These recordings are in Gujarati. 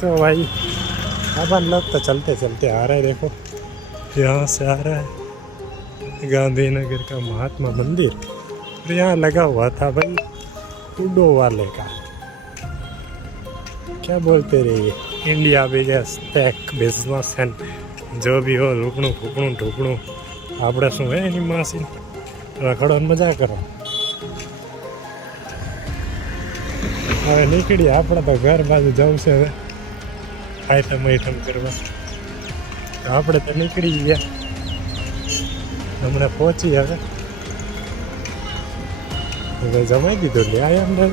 तो भाई अपन लोग तो चलते चलते आ रहे हैं। देखो यहाँ से आ रहा है गांधीनगर का महात्मा मंदिर, और यहाँ लगा हुआ था भाई उडो वाले का, क्या बोलते रहिए, India biggest tech business and जो भी हो रूकणું ફૂકણું ઢોકણું આપણે શું હે એની માસી રખડો મજા કરો। હવે નીકળી આપણે તો ઘર બાજુ જવું છે, હવે આઈટમ કરવા આપણે તો નીકળી ગયા, હમણાં પહોંચી હવે જમાઈ દીધું લે એમને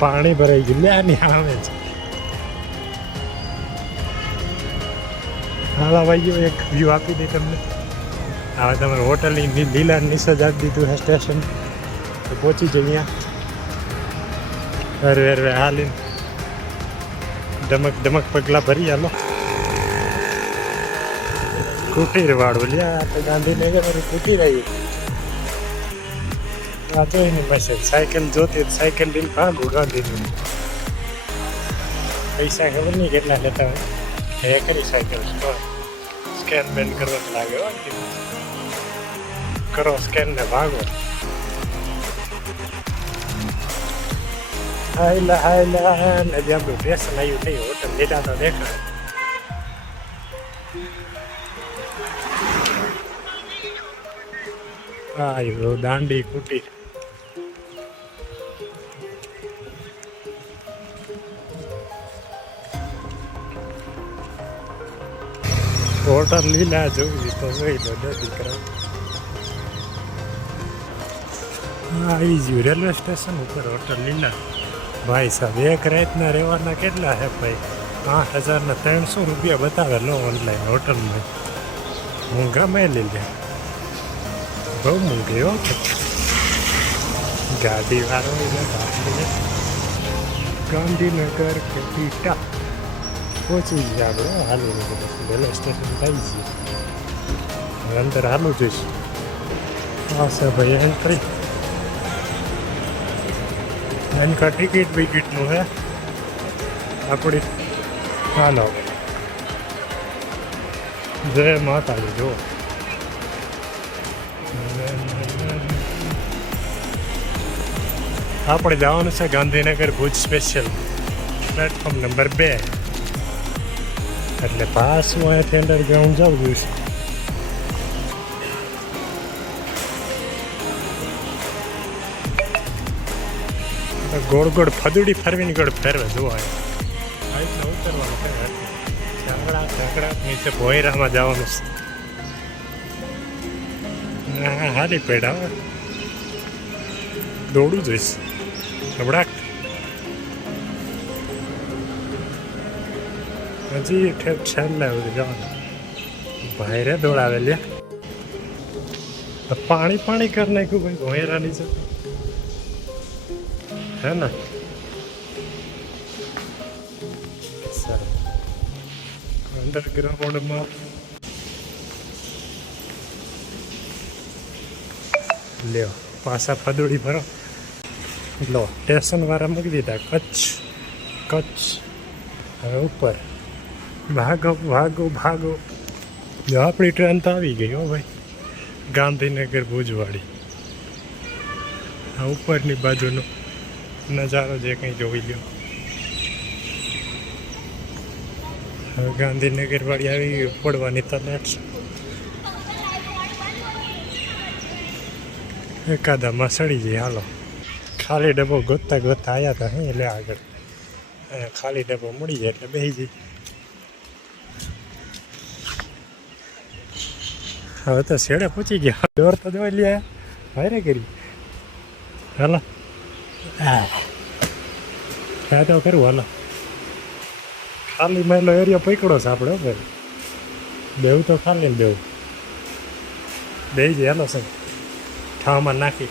પાણી ભરાઈ ગયું લે ની આવે છે। હાલા ભાઈઓ એક વ્યૂ આપી દઈ તમને, હવે તમારે હોટલની લીલા નીચે જ આપી દીધું છે સ્ટેશન, તો પહોંચી જઈએ ત્યાં હરવે હાલીને ધમક ધમક પગલા ભરી હાલો। કુટીર વાળું લ્યા તો ગાંધીનગર કુટીર આવ્યું આ તો એની પાસે સાયકલ જોતી સાયકલ લઈને ભાગું ગાંધીનગર, પૈસા ખબર નહીં કેટલા લેતા હોય એ કરી સાયકલ સ્કેન બેન કરવા લાગે હો, કરો સ્કેન ને ભાગો। હાયલા ને જે આપણું સ્ટેશન આવ્યું નહીં, હોટલ લીધા તો દેખાય। આવ્યું દાંડી કુટીર, હોટલ લીલા જોવી તો જોઈ લો દીકરા। આવી ગયું રેલવે સ્ટેશન ઉપર હોટલ લીલા। ભાઈ સાહેબ એક રાતના રહેવાના કેટલા હે ભાઈ, 8,300 રૂપિયા બતાવે લો ઓનલાઈન હોટલમાં, હું ગમે લઈ લે બહુ મૂંઘી હો। ગાડી વાળો ગાંધીનગર કેપિટા પહોંચી ગયા આપણે, હાલું રેલવે સ્ટેશન થઈ ગયું, અંદર હાલું જોઈશ આવશે ભાઈ એન્ટ્રી, એનકા ટિકિટ વિકિટનું હે આપણી। હાલો જય માતાજી, જુઓ આપણે જવાનું છે Gandhinagar Bhuj special platform number 2, એટલે પાછું અહીંયાથી અંડરગ્રાઉન્ડ જવું છે। ગોળ ગોળ ફદુડી ફરવીને ગોળ ફેરવે જોવા એટલે ઉતરવાનું ઝાકડા નીચે ભોયરામાં જવાનું છે। હાલી પેડા દોડું જોઈશ હબડાક, હજી ઠેક છેલ્લે જવાનું ભાઈ રે દોડાવે લ્યા। પાણી પાણી કરી નાખ્યું ભાઈ ભોયરા નીચે है ना। अंडरग्राउंड में ले पासा फदुड़ी भरो लो, स्टेशन वाला मूकी दीधा कच्छ कच्छ, હવે ઉપર ભાગો ભાગો ભાગો। જો આપણી ટ્રેન તો આવી ગઈ હો ભાઈ, ગાંધીનગર ભુજવાળી। આ ઉપરની બાજુનો નજારો જે કંઈ જોઈ લ્યો। હવે ગાંધીનગર વાળી આવી પડવાની તો નેટ એકાદામાં સડી જઈએ હાલો। ખાલી ડબ્બો ગોતતા ગોતતા આવ્યા હતા હે એટલે આગળ ખાલી ડબ્બો મળી જાય એટલે બેસી જઈએ। હવે તો શેડે પૂછી ગયા, દોર તો જોઈ લે ભાઈ કરી હાલો। હા તો કરવું હાલો, ખાલી મારેલો એરિયો પકડો છે આપણે ભાઈ, બેવું તો ખાલી ને બેવું બે જ હાલો સાહેબ ઠાવમાં નાખી।